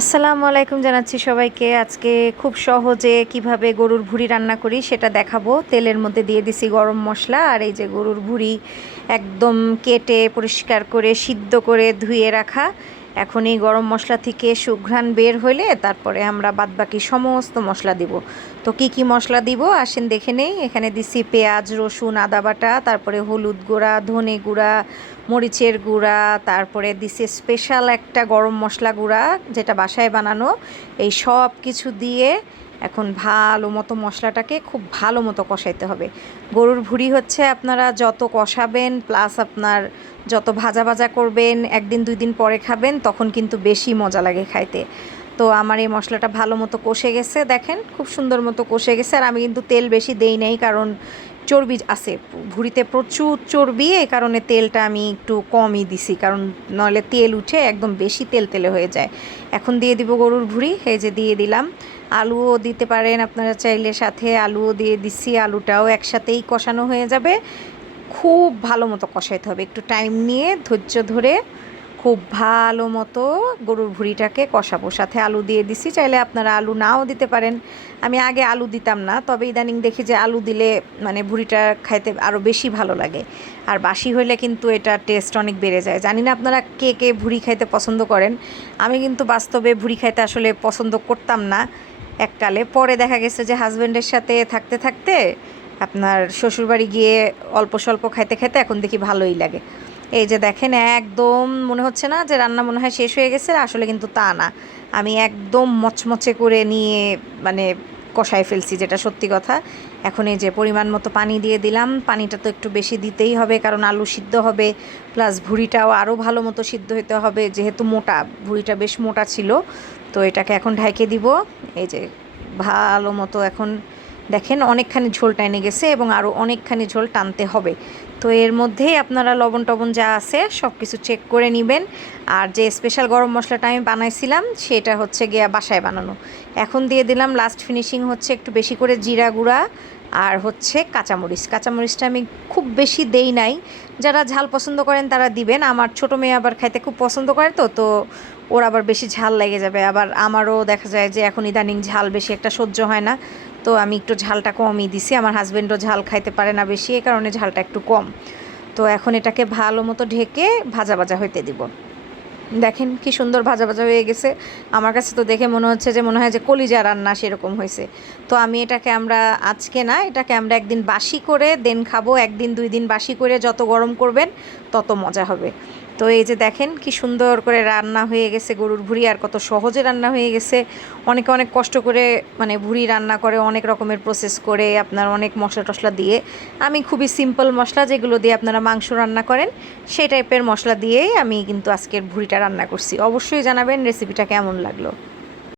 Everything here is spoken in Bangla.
আসসালামু আলাইকুম জানাচ্ছি সবাইকে। আজকে খুব সহজে কিভাবে গরুর ভুঁড়ি রান্না করি সেটা দেখাবো। তেলের মধ্যে দিয়ে দিছি গরম মশলা, আর এই যে গরুর ভুঁড়ি একদম কেটে পরিষ্কার করে সিদ্ধ করে ধুয়ে রাখা। এখন এই গরম মশলা থেকে সুঘ্রাণ বের হলে তারপরে আমরা বাদবাকি সমস্ত মশলা দিব। তো কি কি মশলা দিব আসেন দেখে নেই। এখানে দিছি পেঁয়াজ, রসুন, আদা বাটা, তারপরে হলুদ গুঁড়া, ধনে গুঁড়া, মরিচের গুঁড়া, তারপরে দিছি স্পেশাল একটা গরম মশলা গুঁড়া যেটা বাসায় বানানো। এই সব কিছু দিয়ে এখন ভালো মতো মশলাটাকে খুব ভালো মতো কষাইতে হবে। গরুর ভুঁড়ি হচ্ছে আপনারা যত কষাবেন প্লাস আপনার যত ভাজা ভাজা করবেন, একদিন দুই দিন পরে খাবেন তখন কিন্তু বেশি মজা লাগে খাইতে। তো আমার এই মশলাটা ভালো মতো কষে গেছে, দেখেন খুব সুন্দর মতো কষে গেছে। আর আমি কিন্তু তেল বেশি দেই নাই, কারণ চর্বি আছে ভুঁড়িতে, প্রচুর চর্বি, এই কারণে তেলটা আমি একটু কমই দিছি, কারণ নইলে তেল উঠে একদম বেশি তেল তেলে হয়ে যায়। এখন দিয়ে দিব গরুর ভুঁড়ি, এই যে দিয়ে দিলাম। আলুও দিতে পারেন আপনারা চাইলে, সাথে আলুও দিয়ে দিচ্ছি, আলুটাও একসাথেই কষানো হয়ে যাবে। খুব ভালো মতো কষাইতে হবে, একটু টাইম নিয়ে ধৈর্য ধরে খুব ভালো মতো গরুর ভুঁড়িটাকে কষাবো। সাথে আলু দিয়ে দিছি, চাইলে আপনারা আলু নাও দিতে পারেন। আমি আগে আলু দিতাম না, তবে ইদানিং দেখি যে আলু দিলে মানে ভুঁড়িটা খাইতে আরও বেশি ভালো লাগে। আর বাসি হলে কিন্তু এটা টেস্ট অনেক বেড়ে যায়। জানি না আপনারা কে কে ভুঁড়ি খাইতে পছন্দ করেন। আমি কিন্তু বাস্তবে ভুঁড়ি খাইতে আসলে পছন্দ করতাম না এককালে। পরে দেখা গেছে যে হাজব্যান্ডের সাথে থাকতে থাকতে আপনার শ্বশুরবাড়ি গিয়ে অল্প স্বল্প খাইতে খাইতে এখন দেখি ভালোই লাগে। এই যে দেখেন একদম মনে হচ্ছে না যে রান্না মনে হয় শেষ হয়ে গেছে, আসলে কিন্তু তা না। আমি একদম মচমচে করে নিয়ে মানে কষায় ফেলছি, যেটা সত্যি কথা। এখন এই যে পরিমাণ মতো পানি দিয়ে দিলাম। পানিটা তো একটু বেশি দিতেই হবে, কারণ আলু সিদ্ধ হবে, প্লাস ভুঁড়িটাও আরও ভালো মতো সিদ্ধ হতে হবে, যেহেতু মোটা ভুঁড়িটা বেশ মোটা ছিল। তো এটাকে এখন ঢেকে দিব। এই যে ভালো মতো এখন দেখেন অনেকখানি ঝোল টেনে গেছে এবং আরও অনেকখানি ঝোল টানতে হবে। তো এর মধ্যেই আপনারা লবণ টবণ যা আছে সব কিছু চেক করে নেবেন। আর যে স্পেশাল গরম মশলাটা আমি বানাইছিলাম সেটা হচ্ছে গিয়া বাসায় বানানো। এখন দিয়ে দিলাম লাস্ট ফিনিশিং হচ্ছে একটু বেশি করে জিরা গুঁড়া আর হচ্ছে কাঁচামরিচ। কাঁচামরিচটা আমি খুব বেশি দেই নাই, যারা ঝাল পছন্দ করেন তারা দিবেন। আমার ছোটো মেয়ে আবার খাইতে খুব পছন্দ করে, তো ওর আবার বেশি ঝাল লেগে যাবে। আবার আমারও দেখা যায় যে এখন ইদানিং ঝাল বেশি একটা সহ্য হয় না, তো আমি একটু ঝালটা কমই দিছি। আমার হাজব্যান্ডও ঝাল খাইতে পারে না বেশি, এই কারণে ঝালটা একটু কম। তো এখন এটাকে ভালো মতো ঢেকে ভাজা ভাজা হইতে দিব। দেখেন কি সুন্দর ভাজা ভাজা হয়ে গেছে। আমার কাছে তো দেখে মনে হচ্ছে যে মনে হয় যে কলিজা রান্না সেরকম হয়েছে। তো আমি এটাকে আমরা আজকে না, এটাকে আমরা একদিন বাসি করে দেন খাবো। একদিন দুই দিন বাসি করে যত গরম করবেন তত মজা হবে। তো এই যে দেখেন কি সুন্দর করে রান্না হয়ে গেছে গরুর ভুঁড়ি, আর কত সহজে রান্না হয়ে গেছে। অনেকে অনেক কষ্ট করে মানে ভুঁড়ি রান্না করে, অনেক রকমের প্রসেস করে আপনার অনেক মশলা টশলা দিয়ে। আমি খুবই সিম্পল মশলা যেগুলো দিয়ে আপনারা মাংস রান্না করেন সেই টাইপের মশলা দিয়েই আমি কিন্তু আজকের ভুঁড়িটা রান্না করছি। অবশ্যই জানাবেন রেসিপিটা কেমন লাগলো।